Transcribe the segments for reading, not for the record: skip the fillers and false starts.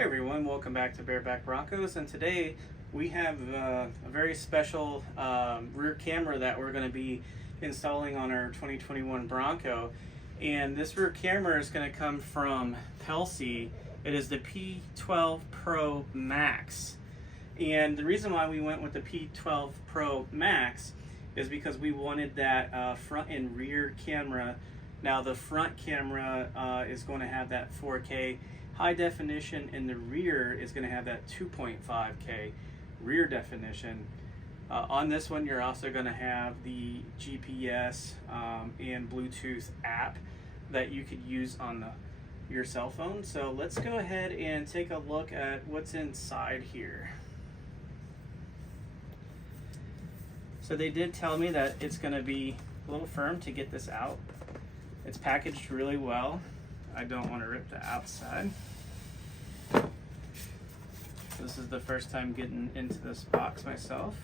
Hey everyone, welcome back to Bareback Broncos, and today we have a very special rear camera that we're going to be installing on our 2021 Bronco. And this rear camera is going to come from Pelsee. It is the P12 Pro Max. And the reason why we went with the P12 Pro Max is because we wanted that front and rear camera. Now the front camera is going to have that 4K high definition, and the rear is going to have that 2.5K rear definition. On this one, you're also going to have the GPS and Bluetooth app that you could use on your cell phone. So let's go ahead and take a look at what's inside here. So they did tell me that it's going to be a little firm to get this out. It's packaged really well. I don't want to rip the outside. This is the first time getting into this box myself.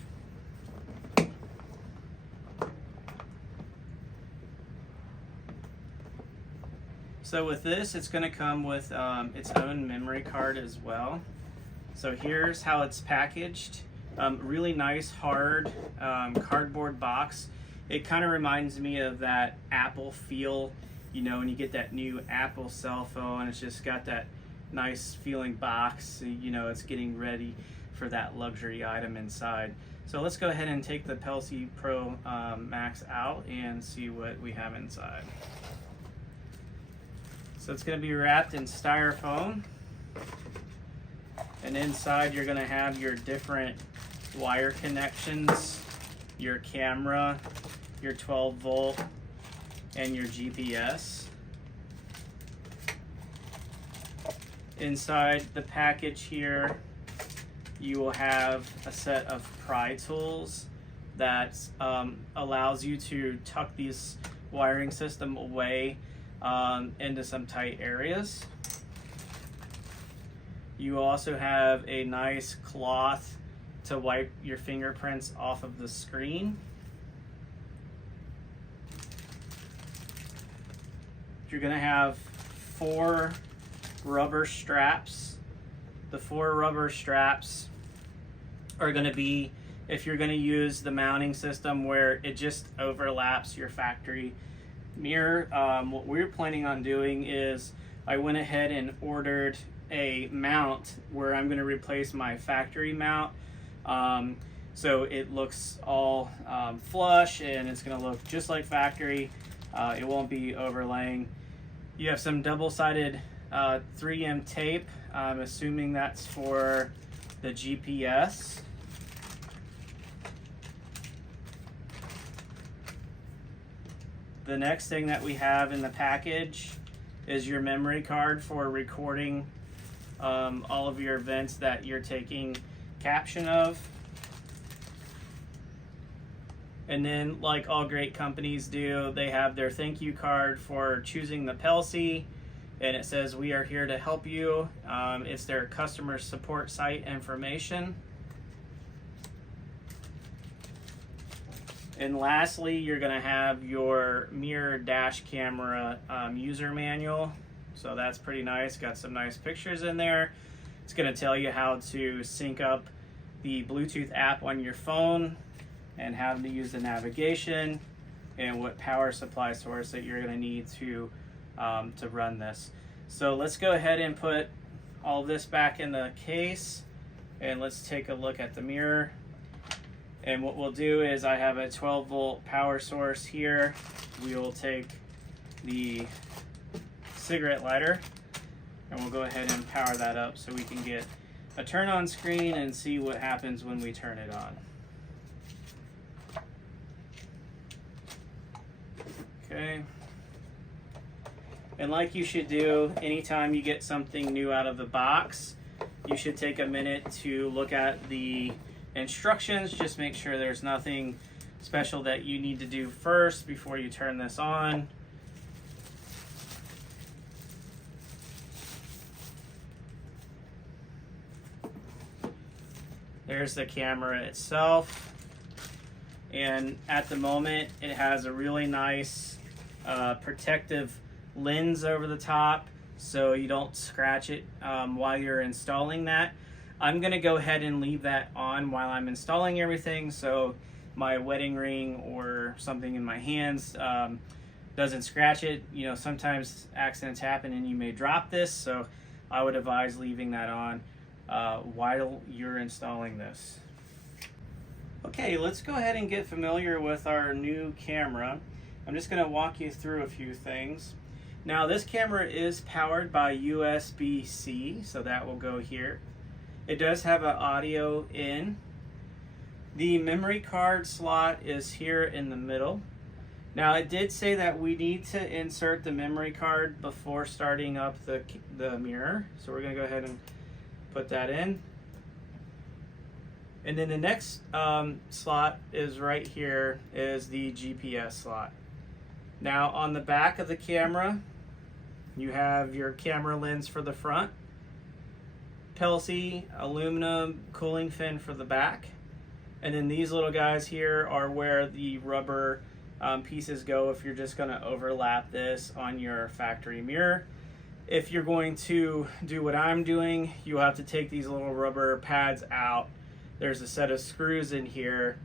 So with this, it's going to come with its own memory card as well. So here's how it's packaged. Really nice, hard cardboard box. It kind of reminds me of that Apple feel, you know, when you get that new Apple cell phone. It's just got that nice feeling box. You know, it's getting ready for that luxury item inside. So let's go ahead and take the Pelsee Pro Max out and see what we have inside. So it's going to be wrapped in styrofoam, and inside you're going to have your different wire connections, your camera, your 12 volt, and your GPS. Inside the package here, you will have a set of pry tools that allows you to tuck this wiring system away into some tight areas. You also have a nice cloth to wipe your fingerprints off of the screen. You're going to have 4 rubber straps. The 4 rubber straps are going to be, if you're going to use the mounting system where it just overlaps your factory mirror. What we're planning on doing is I went ahead and ordered a mount where I'm going to replace my factory mount, so it looks all flush, and it's going to look just like factory. It won't be overlaying. You have some double-sided 3M tape. I'm assuming that's for the GPS. The next thing that we have in the package is your memory card for recording all of your events that you're taking caption of. And then, like all great companies do, they have their thank you card for choosing the Pelsee, and it says, "We are here to help you." It's their customer support site information. And lastly, you're going to have your mirror dash camera user manual. So that's pretty nice. Got some nice pictures in there. It's going to tell you how to sync up the Bluetooth app on your phone, and how to use the navigation, and what power supply source that you're going to need to run this. So let's go ahead and put all this back in the case, and let's take a look at the mirror. And what we'll do is, I have a 12 volt power source here. We will take the cigarette lighter and we'll go ahead and power that up so we can get a turn on screen and see what happens when we turn it on. Okay. And like you should do anytime you get something new out of the box, you should take a minute to look at the instructions. Just make sure there's nothing special that you need to do first before you turn this on. There's the camera itself, and at the moment it has a really nice protective lens over the top so you don't scratch it while you're installing that. I'm gonna go ahead and leave that on while I'm installing everything, so my wedding ring or something in my hands doesn't scratch it. You know, sometimes accidents happen and you may drop this, so I would advise leaving that on while you're installing this. Okay, let's go ahead and get familiar with our new camera. I'm just going to walk you through a few things. Now, this camera is powered by USB-C, so that will go here. It does have an audio in. The memory card slot is here in the middle. Now, it did say that we need to insert the memory card before starting up the mirror, so we're going to go ahead and put that in. And then the next slot is right here, is the GPS slot. Now on the back of the camera, you have your camera lens for the front, Pelsee aluminum cooling fin for the back, and then these little guys here are where the rubber pieces go if you're just going to overlap this on your factory mirror. If you're going to do what I'm doing, you have to take these little rubber pads out. There's a set of screws in here.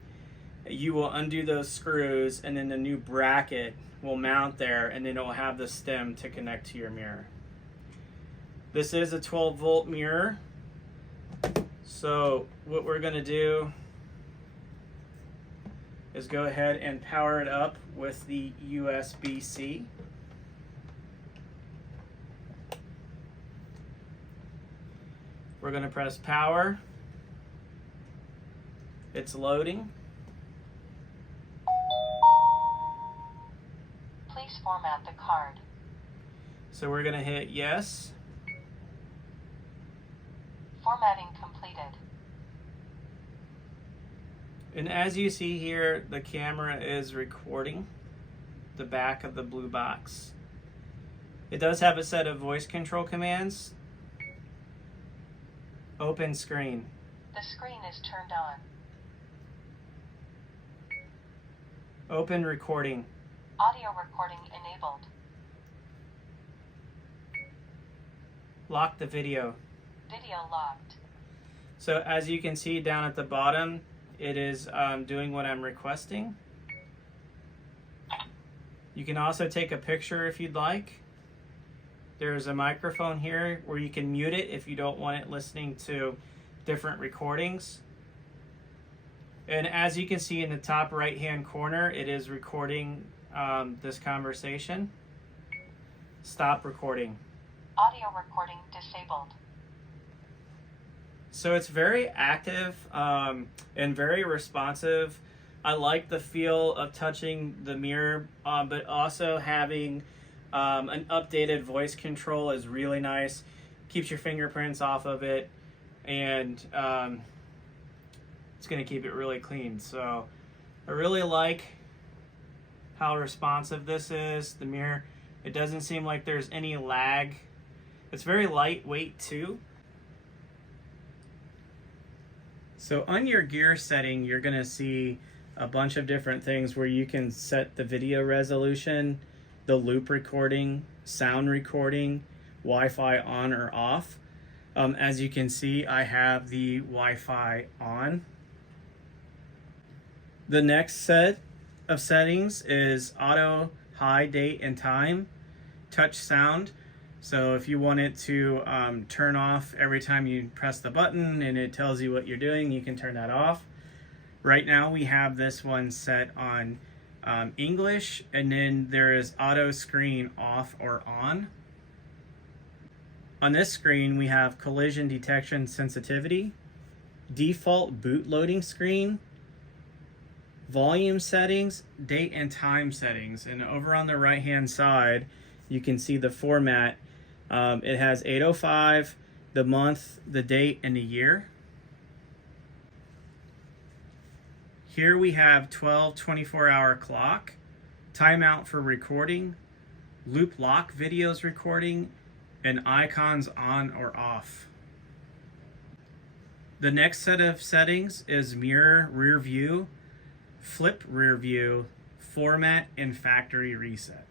You will undo those screws, and then the new bracket will mount there, and then it will have the stem to connect to your mirror. This is a 12-volt mirror. So what we're going to do is go ahead and power it up with the USB-C. We're going to press power. It's loading. Please format the card. So we're going to hit yes. Formatting completed. And as you see here, the camera is recording the back of the blue box. It does have a set of voice control commands. Open screen. The screen is turned on. Open recording. Audio recording enabled. Lock the video. Video locked. So as you can see down at the bottom, it is doing what I'm requesting. You can also take a picture if you'd like. There's a microphone here where you can mute it if you don't want it listening to different recordings. And as you can see in the top right hand corner, it is recording this conversation. Stop recording. Audio recording disabled. So it's very active and very responsive. I like the feel of touching the mirror, but also having an updated voice control is really nice. Keeps your fingerprints off of it, and it's going to keep it really clean. So I really like how responsive this is, the mirror. It doesn't seem like there's any lag. It's very lightweight too. So on your gear setting, you're going to see a bunch of different things where you can set the video resolution, the loop recording, sound recording, Wi-Fi on or off. As you can see, I have the Wi-Fi on. The next set of settings is auto, high, date, and time, touch sound. So if you want it to turn off every time you press the button and it tells you what you're doing, you can turn that off. Right now we have this one set on English, and then there is auto screen off or on. On this screen we have collision detection sensitivity, default boot loading screen, volume settings, date and time settings, and over on the right hand side you can see the format. It has 805, the month, the date, and the year. Here we have 12 24-hour clock, timeout for recording, loop lock videos recording, and icons on or off. The next set of settings is mirror rear view, flip rear view, format, and factory reset.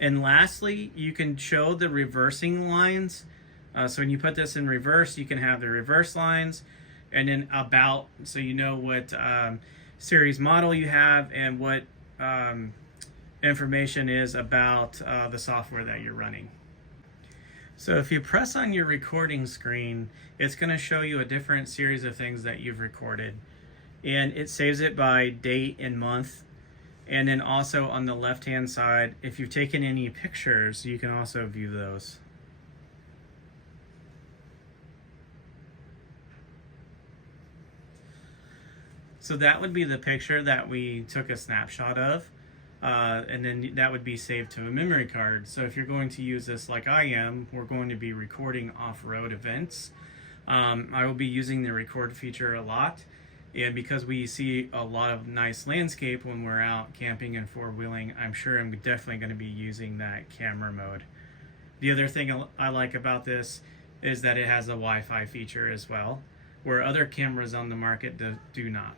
And lastly, you can show the reversing lines. So when you put this in reverse, you can have the reverse lines, and then about, so you know what series model you have and what information is about the software that you're running. So if you press on your recording screen, it's going to show you a different series of things that you've recorded. And it saves it by date and month. And then also on the left-hand side, if you've taken any pictures, you can also view those. So that would be the picture that we took a snapshot of. And then that would be saved to a memory card. So if you're going to use this like I am, we're going to be recording off-road events. I will be using the record feature a lot. And because we see a lot of nice landscape when we're out camping and four-wheeling, I'm sure I'm definitely going to be using that camera mode. The other thing I like about this is that it has a Wi-Fi feature as well, where other cameras on the market do not.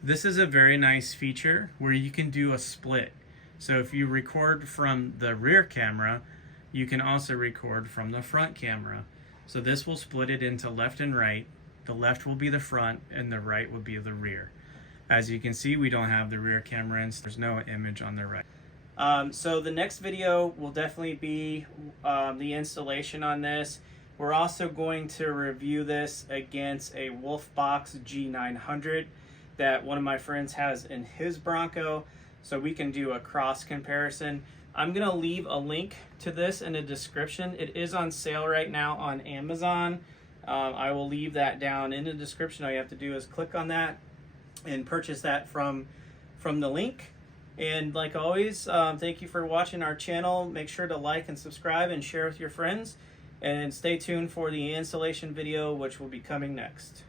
This is a very nice feature where you can do a split. So if you record from the rear camera, you can also record from the front camera. So this will split it into left and right. The left will be the front and the right will be the rear. As you can see, we don't have the rear camera and there's no image on the right. So the next video will definitely be the installation on this. We're also going to review this against a Wolfbox G900 that one of my friends has in his Bronco, so we can do a cross comparison. I'm gonna leave a link to this in the description. It is on sale right now on Amazon. I will leave that down in the description. All you have to do is click on that and purchase that from the link. And like always, thank you for watching our channel. Make sure to like and subscribe and share with your friends. And stay tuned for the installation video, which will be coming next.